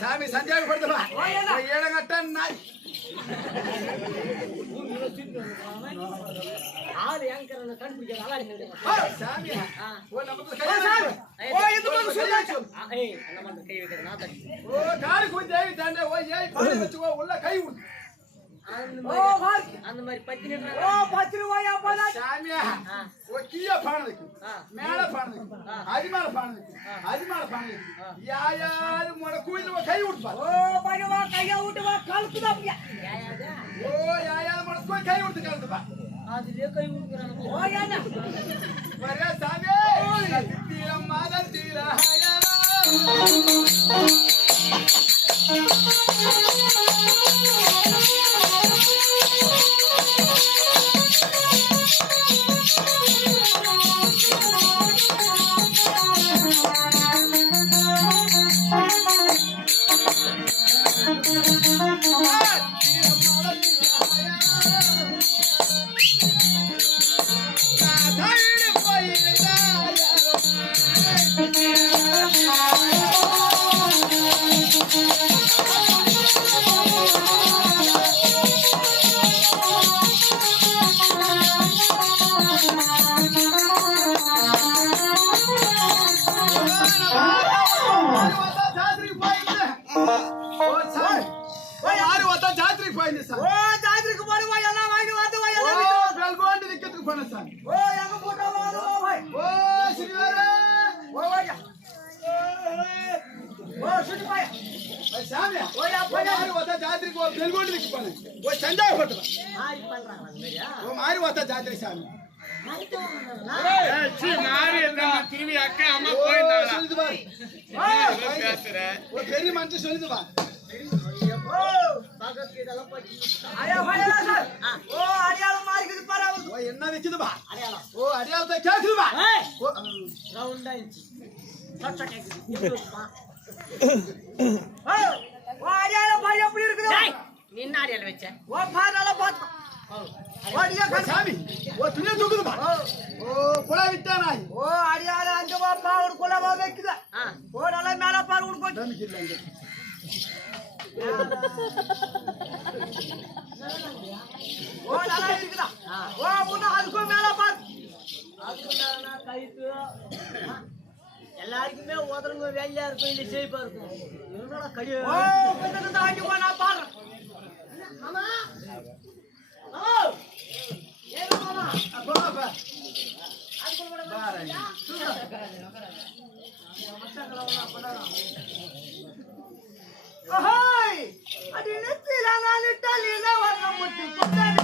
சாமி சந்தியாக படுத்தமா ஏழங்கட்ட நாய் ஆளு ஏங்கறன கண்டுபிடிக்க நல்லா இருக்கு சாமி ஓ நமக்கு கை ஓ இது வந்து சொல்லாச்சு ஏய் நம்ம அந்த கை வைக்கிற நான் தடி ஓ காரி கொஞ்சம் தாண்டே ஓ ஏய் பாரு வெச்சுக்கோ உள்ள கை விடு அந்த மாதிரி பத்தினினா ஓ 10 ரூபாயா போடா சாமியா ஓ கீழ பானதுக்கு மேல பானதுக்கு அடிமால பானதுக்கு அடிமால பானதுக்கு யாயாரு மொட கோயில்ல கை விடு பாரு ஓ பகவா கைய விட்டு வா கழுத்துடா அப்படியே யாயாரு ஓ யாயாரு மொட கோயில் கை விட்டு கழுத்து பா அதுலயே கை விடுறானே ஓ யானா வரே சாமி தீரம் மாத தீரஹாயா ಜಾತ್ರೆ ಸ್ವಾಮಿ திரும்பி அக்கா அம்மா போயிருந்தாங்க சொல்லுது பாரு பேசுற ஒரு பெரிய மனுஷன் சொல்லுது பா என்ன வைக்குதுபா ஓ அடையாளத்தை கேக்குதுபா ரவுண்டா இருந்துச்சு அடையாளம் பாரு எப்படி இருக்குது நின்ன அடையாளம் வச்ச ஓ பாரால பாத்து சாமி ஓ துணியை தூக்குதுபா ஓ குலை விட்டா நாய் ஓ அடியால அங்க பாப்பா ஒரு குலவா வைக்குதா ஓ நல்ல மேல பாரு உனக்கு ஓ நல்லா இருக்குதா ஓ முன்ன அதுக்கு மேல பாரு அதுக்குன்னா கைத்து எல்லாருக்குமே ஓதறங்க வேலையா இருக்கும் இல்ல சேப்பா இருக்கும் என்னடா கை ஓ கொஞ்சம் தாண்டி போனா பாரு மாமா ஓ ஏறு மாமா அப்பா அப்பா அதுக்கு கூட பாரு மச்சங்களா பண்ணலாம் ஓஹோய் அடி நெத்தில நாளிட்டால் இத வர முட்டி கொண்டாடி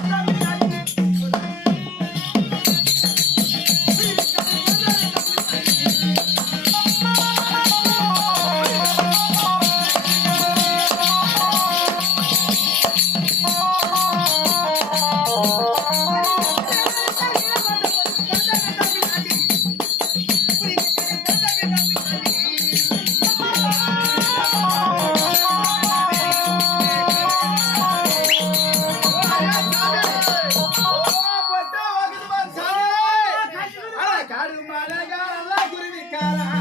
காலம்